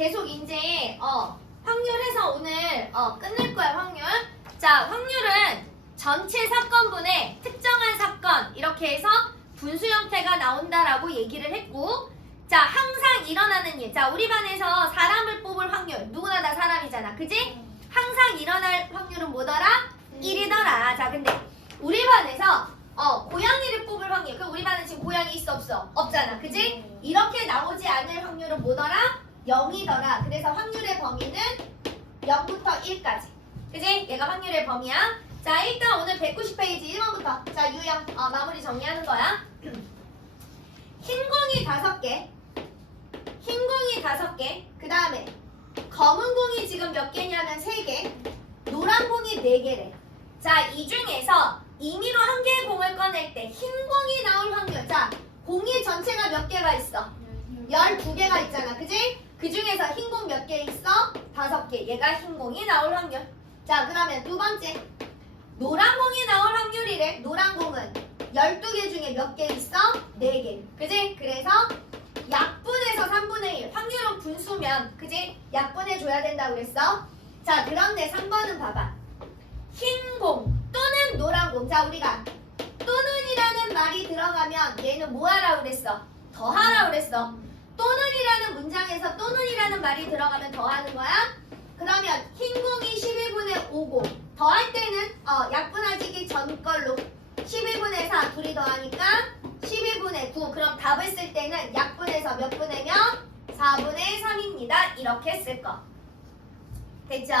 계속 이제 확률해서 오늘 끝낼 거야 확률. 자, 확률은 전체 사건분의 특정한 사건 이렇게 해서 분수 형태가 나온다라고 얘기를 했고, 자, 항상 일어나는 일. 자, 우리 반에서 사람을 뽑을 확률. 누구나 다 사람이잖아. 그지? 항상 일어날 확률은 뭐더라? 1이더라. 자, 근데 우리 반에서 고양이를 뽑을 확률. 그럼 우리 반은 지금 고양이 있어 없어? 없잖아. 그지? 이렇게 나오지 않을 확률은 뭐더라? 0이더라. 그래서 확률의 범위는 0부터 1까지. 그지? 얘가 확률의 범위야. 자, 일단 오늘 190페이지 1번부터. 자, 유형 마무리 정리하는 거야. 흰 공이 5개. 흰 공이 5개. 그 다음에 검은 공이 지금 몇 개냐면 3개. 노란 공이 4개래. 자, 이 중에서 임의로 한 개의 공을 꺼낼 때 흰 공이 나올 확률. 자, 공이 전체가 몇 개가 있어? 12개가 있잖아. 그지? 그 중에서 흰 공 몇 개 있어? 5개. 얘가 흰 공이 나올 확률. 자, 그러면 두 번째. 노란 공이 나올 확률이래. 노란 공은 12개 중에 몇 개 있어? 4개. 그지? 그래서 약분해서 3분의 1. 확률은 분수면, 그지? 약분해줘야 된다고 그랬어. 자, 그런데 3번은 봐봐. 흰 공 또는 노란 공. 자, 우리가 또는이라는 말이 들어가면 얘는 뭐 하라고 그랬어? 더하라고 그랬어. 또는이라는 문장에서 또는이라는 말이 들어가면 더하는 거야. 그러면 흰 공이 11분의 5고 더할 때는 약분하기 전 걸로 11분의 4 둘이 더하니까 12분의 9. 그럼 답을 쓸 때는 약분해서 몇 분의면 4분의 3입니다. 이렇게 쓸 거. 됐죠?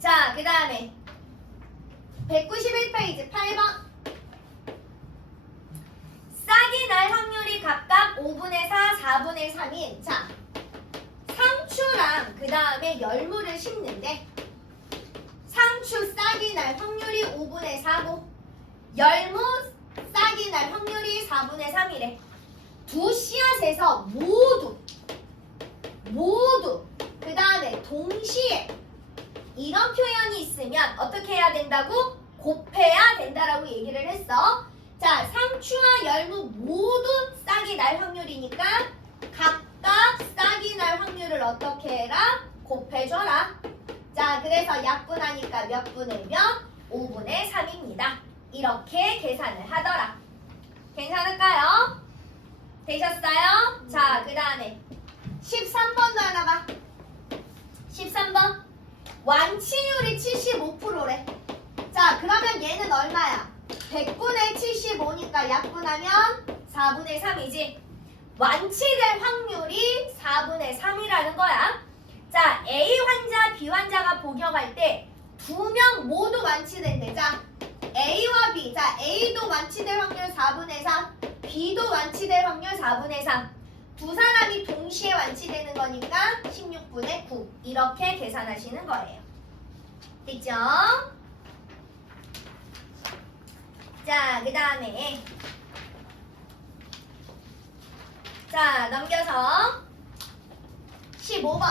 자, 그 다음에 191페이지 8번. 싹이 날 확률이 각각 5분의 4, 4분의 3인 자, 상추랑 그 다음에 열무를 심는데 상추 싹이 날 확률이 5분의 4고 열무 싹이 날 확률이 4분의 3이래. 두 씨앗에서 모두 그 다음에 동시에 이런 표현이 있으면 어떻게 해야 된다고? 곱해야 된다라고 얘기를 했어. 자, 상추와 열무 모두 싹이 날 확률이니까 각각 싹이 날 확률을 어떻게 해라? 곱해줘라. 자, 그래서 약분하니까 몇 분의 몇? 5분의 3입니다. 이렇게 계산을 하더라. 괜찮을까요? 되셨어요? 자, 그 다음에 13번도 하나 봐. 13번. 완치율이 75%래. 자, 그러면 얘는 얼마야? 100분의 75니까 약분하면 4분의 3이지. 완치될 확률이 4분의 3이라는 거야. 자, A 환자, B 환자가 복용할 때 두 명 모두 완치된대. 자, A와 B. 자, A도 완치될 확률 4분의 3, B도 완치될 확률 4분의 3. 두 사람이 동시에 완치되는 거니까 16분의 9. 이렇게 계산하시는 거예요. 됐죠? 자, 그 다음에 자, 넘겨서 15번.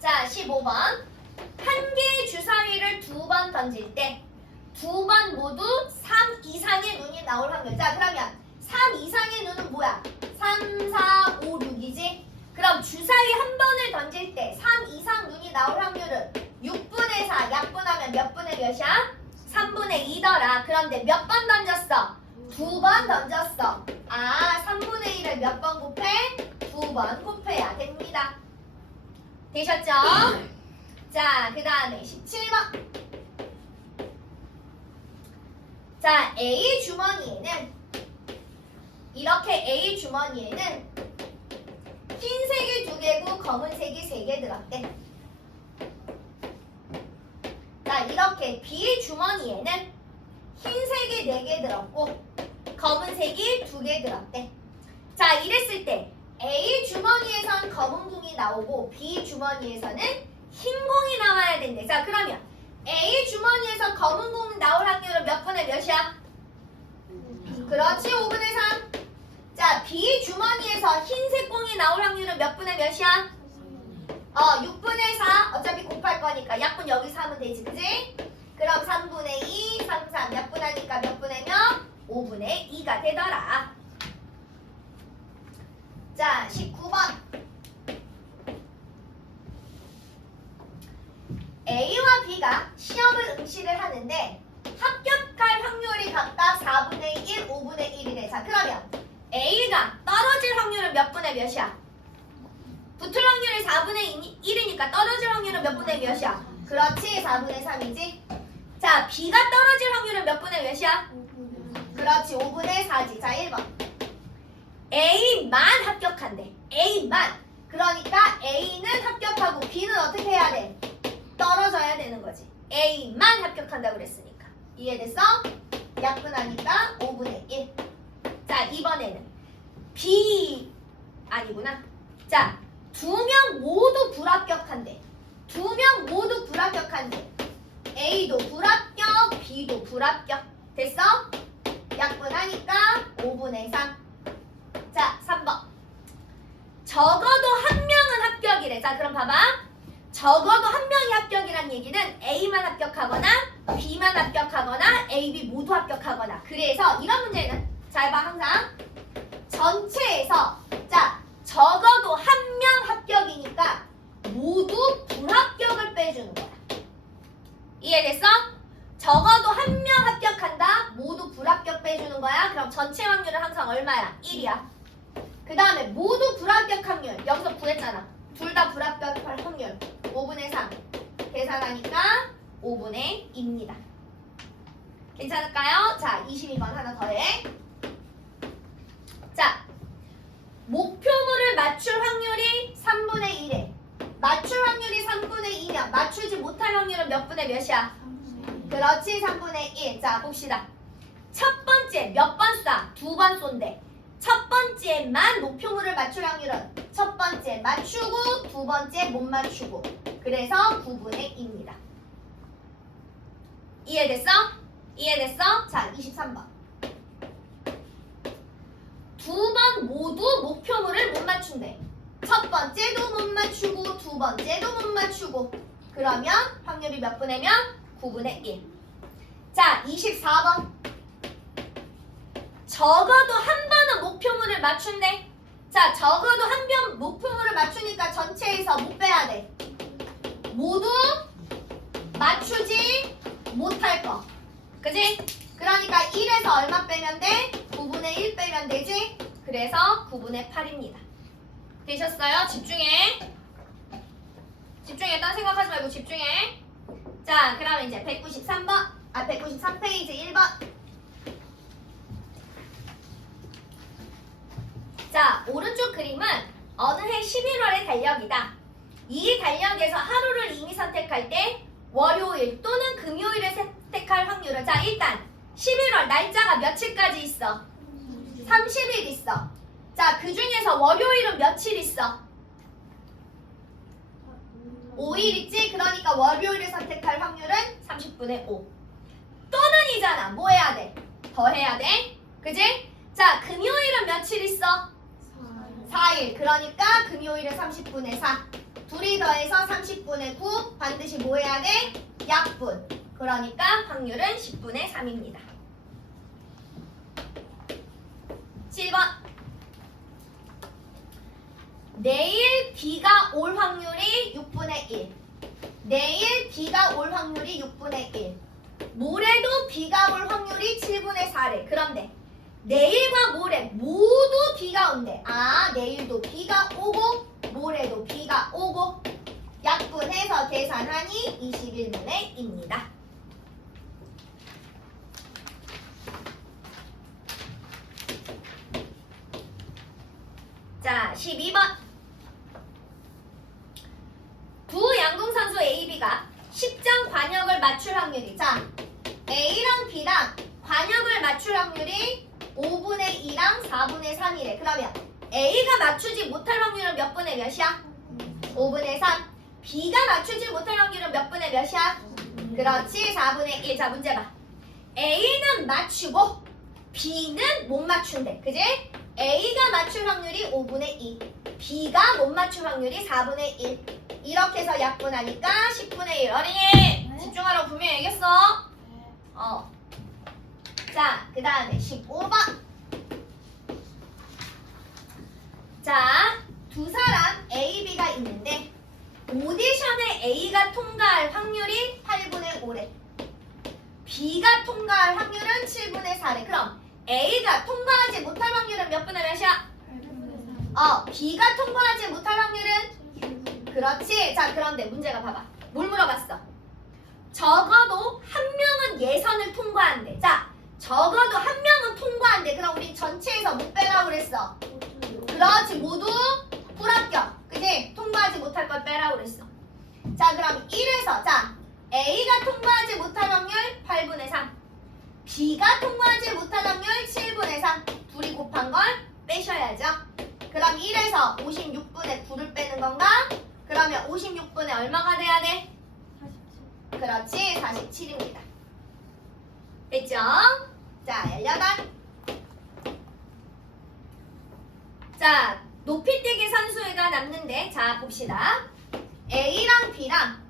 자, 15번. 한 개의 주사위를 2번 던질 때 2번 모두 3 이상의 눈이 나올 확률. 자, 그러면 3 이상의 눈은 뭐야? 3, 4, 5, 6이지? 그럼 주사위 한 번을 던질 때 3 이상 눈이 나올 확률은 6분의 4. 약분하면 몇 분의 몇이야? 3분의 2더라. 그런데 몇 번 던졌어? 2번 던졌어. 아, 3분의 1을 몇 번 곱해? 2번 곱해야 됩니다. 되셨죠? 자, 그 다음에 17번. 자, A 주머니에는 이렇게 A 주머니에는 흰색이 2개고 검은색이 3개 들었대. 자, 이렇게 B 주머니에는 흰색이 4개 들었고 검은색이 2개 들었대. 자, 이랬을 때 A 주머니에선 검은 공이 나오고 B 주머니에서는 흰 공이 나와야 된대. 자, 그러면 A 주머니에서 검은 공이 나올 확률은 몇 분의 몇이야? 그렇지, 5분의 3. 자, B 주머니에서 흰색 공이 나올 확률은 몇 분의 몇이야? 6분의 4. 어차피 곱할 거니까 약분 여기서 하면 되지, 그지? 그럼 3분의 2, 3, 3 약분하니까 몇 분의 몇? 5분의 2가 되더라. 자, 19번. 배치를 하는데 합격할 확률이 각각 4분의 1, 5분의 1이래. 자, 그러면 A가 떨어질 확률은 몇 분의 몇이야? 붙을 확률이 4분의 1이니까 떨어질 확률은 몇 분의 몇이야? 그렇지, 4분의 3이지. 자, B가 떨어질 확률은 몇 분의 몇이야? 그렇지, 5분의 4지. 자, 1번. A만 합격한대. A만. 그러니까 A는 합격하고 B는 어떻게 해야 돼? 떨어져야 되는 거지. A만 합격한다고 그랬으니까. 이해됐어? 약분하니까 5분의 1. 자, 이번에는 B 아니구나. 자, 2명 모두 불합격한대. 2명 모두 불합격한대. A도 불합격, B도 불합격. 됐어? 약분하니까 5분의 3. 자, 3번. 적어도 한 명은 합격이래. 자, 그럼 봐봐. 적어도 한 명이 합격이란 얘기는 A만 합격하거나 B만 합격하거나 A, B 모두 합격하거나. 그래서 이런 문제는 잘 봐, 항상 전체에서 자, 적어도 한 명 합격이니까 모두 불합격을 빼주는 거야. 이해됐어? 적어도 한 명 합격한다. 모두 불합격 빼주는 거야. 그럼 전체 확률은 항상 얼마야? 1이야. 그 다음에 모두 불합격 확률. 여기서 구했잖아. 둘 다 불합격할 확률 5분의 3. 계산하니까 5분의 2입니다. 괜찮을까요? 자, 22번 하나 더 해. 자, 목표물을 맞출 확률이 3분의 1에 맞출 확률이 3분의 2면 맞추지 못할 확률은 몇 분의 몇이야? 그렇지, 3분의 1. 자, 봅시다. 첫 번째 몇 번 쏴? 2번 쏜대. 첫 번째만 목표물을 맞출 확률은 첫 번째 맞추고 두 번째 못 맞추고. 그래서 9분의 2입니다. 이해됐어? 이해됐어? 자, 23번. 두 번 모두 목표물을 못 맞춘대. 첫 번째도 못 맞추고 두 번째도 못 맞추고. 그러면 확률이 몇 분의 몇? 9분의 1. 자, 24번. 적어도 한 번은 목표물을 맞춘대. 자, 적어도 한 번 목표물을 맞추니까 전체에서 못 빼야 돼. 모두 맞추지 못할 거. 그지? 그러니까 1에서 얼마 빼면 돼? 9분의 1 빼면 되지? 그래서 9분의 8입니다. 되셨어요? 집중해. 집중해. 딴 생각하지 말고 집중해. 자, 그럼 이제 193번. 193페이지 1번. 자, 오른쪽 그림은 어느 해 11월의 달력이다. 이 달력에서 하루를 이미 선택할 때 월요일 또는 금요일을 선택할 확률은 자, 일단 11월 날짜가 며칠까지 있어? 30일 있어. 자, 그 중에서 월요일은 며칠 있어? 5일 있지? 그러니까 월요일을 선택할 확률은 30분의 5. 또는 이잖아. 뭐 해야 돼? 더 해야 돼. 그지? 자, 금요일은 며칠 있어? 4일. 그러니까 금요일은 30분의 4. 둘이 더해서 30분의 9. 반드시 뭐 해야 돼? 약분. 그러니까 확률은 10분의 3입니다. 7번. 내일 비가 올 확률이 6분의 1. 내일 비가 올 확률이 6분의 1. 모레도 비가 올 확률이 7분의 4래. 그런데 내일과 모레 모두 비가 온대. 아, 내일도 비가 오고 모레도 비가 오고. 약분해서 계산하니 21분의 2입니다. 자, 12번. 두 양궁선수 A, B가 10점 관역을 맞출 확률이 자, A랑 B랑 관역을 맞출 확률이 5분의 2랑 4분의 3이래. 그러면 A가 맞추지 못할 확률은 몇 분의 몇이야? 5분의 3. B가 맞추지 못할 확률은 몇 분의 몇이야? 그렇지, 4분의 1. 자, 문제 봐. A는 맞추고 B는 못 맞춘대. 그지? A가 맞출 확률이 5분의 2. B가 못 맞출 확률이 4분의 1. 이렇게 해서 약분하니까 10분의 1. 어린이! 집중하라고 분명히 얘기했어. 자, 그 다음에 15번. 자, 두 사람 A, B가 있는데 오디션에 A가 통과할 확률이 8분의 5래. B가 통과할 확률은 7분의 4래. 그럼 A가 통과하지 못할 확률은 몇 분의 몇이야? B가 통과하지 못할 확률은? 그렇지. 자, 그런데 문제가 봐봐. 뭘 물어봤어? 적어도 한 명은 예선을 통과한대. 자, 적어도 한 명은 통과한대. 그럼 우리 전체에서 못 빼라고 그랬어. 그렇지. 모두 불합격. 그지? 통과하지 못할 걸 빼라고 그랬어. 자, 그럼 1에서 자, A가 통과하지 못할 확률 8분의 3. B가 통과하지 못할 확률 7분의 3. 둘이 곱한 걸 빼셔야죠. 그럼 1에서 56분의 9를 빼는 건가? 그러면 56분의 얼마가 돼야 돼? 47. 그렇지. 47입니다. 됐죠? 자, 18. 자, 높이뛰기 선수가 남는데 자, 봅시다. A랑 B랑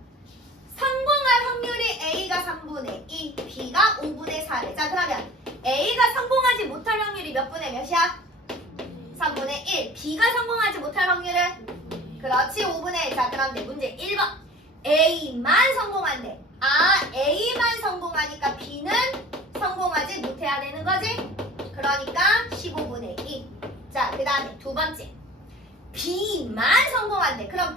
성공할 확률이 A가 3분의 2, B가 5분의 4래. 자, 그러면 A가 성공하지 못할 확률이 몇 분의 몇이야? 3분의 1. B가 성공하지 못할 확률은? 그렇지, 5분의 1. 자, 그런데 문제 1번. A만 성공한대. A만 성공하니까 B는 성공하지 못해야 되는 거지? 그러니까 15분의 2. 자, 그 다음에 두 번째. B만 성공한대. 그럼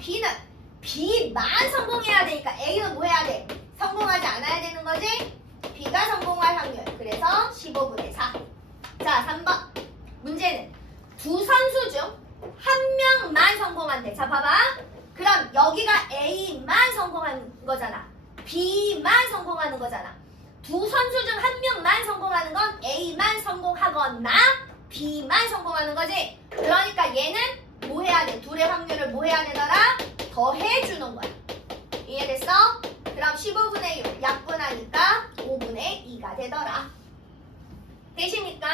B만 성공해야 되니까 A는 뭐 해야 돼? 성공하지 않아야 되는 거지? B가 성공할 확률. 그래서 15분의 4. 자, 3번. 문제는 두 선수 중 한 명만 성공한대. 자, 봐봐. 그럼 여기가 A만 성공한 거잖아. B만 성공하는 거잖아. 두 선수 중 한 명만 성공하는 건 A만 성공하거나 B만 성공하는 거지. 그러니까 얘는 뭐 해야 돼? 둘의 확률을 뭐 해야 되더라? 더해주는 거야. 이해됐어? 그럼 15분의 6 약분하니까 5분의 2가 되더라. 되십니까?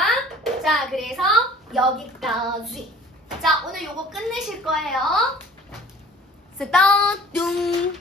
자, 그래서 여기까지. 자, 오늘 요거 끝내실 거예요. 스타트.